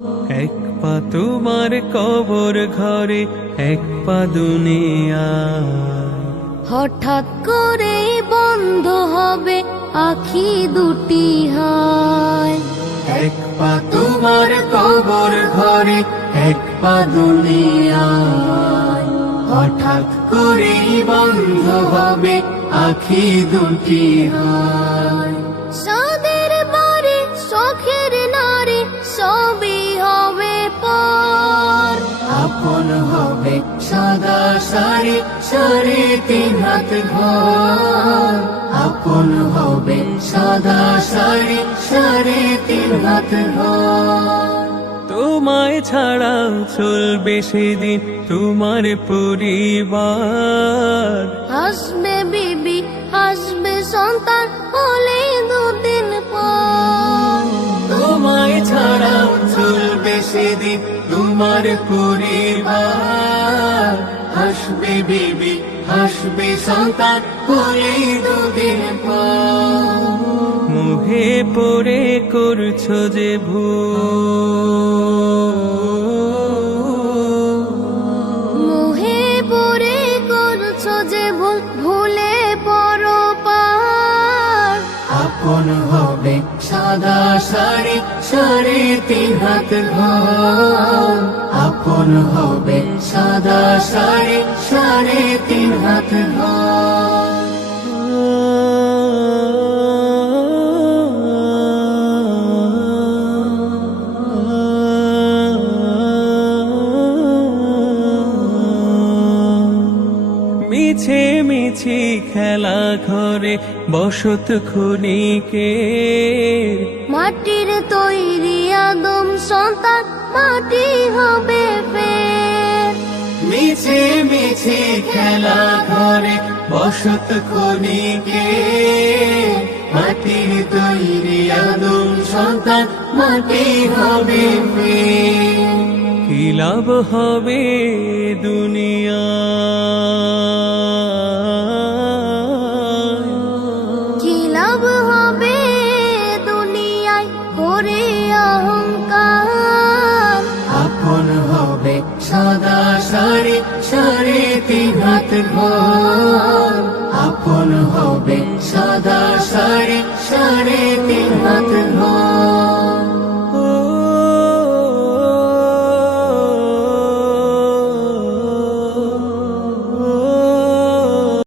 এক পা তোমার কবর ঘরে, এক পা দুনিয়ায়। হঠাৎ করে বন্ধ হবে আখি দুটি হায়। এক পা তোমার কবর ঘরে, এক পা দুনিয়ায়। হঠাৎ করে বন্ধ হবে আখি দুটি হায়। সাদের বাড়ি শখের নারী সবই হবে পর। আপন হবে সাদা শাড়ি, সাড়ে তিন হাত ঘর। আপন হবে সাদা শাড়ি, সাড়ে তিন হাত ঘর। তোমায় ছাড়াও চলবে সেদিন তোমার পরিবার। হাসবে বিবি হাসবে সন্তান হলে দুদিন পর। তোমায় ছাড়াও চলবে সেদিন তোমার পরিবার। হাসবে বিবি হাসবে সন্তান হলে দুদিন পর। মুহে পড়ে করছো যে মুহে পড়ে করছো যে ভুল, ভুলে পরো পার। আপন হবে সাদা শাড়ি, সাড়ে তিন হাত ঘর। আপন হবে সাদা শাড়ি, সাড়ে তিন হাত ঘর। মিছে মিছি খেলা ঘরে বসত খুনিকে। মাটির তৈরি আদম সন্তান মাটি হবে ফের। মিছে মিছি খেলা ঘরে বসত খুনিকে। মাটির তৈরি আদম সন্তান মাটি হবে ফের। কি লাভ হবে দুনিয়া, কি লাভ হবে দুনিয়ায় করে অহংকার। আপন হবে সাদা শাড়ি, সাড়ে তিন হাত ঘর। আপন হবে সাদা শাড়ি, সাড়ে তিন হাত ঘর।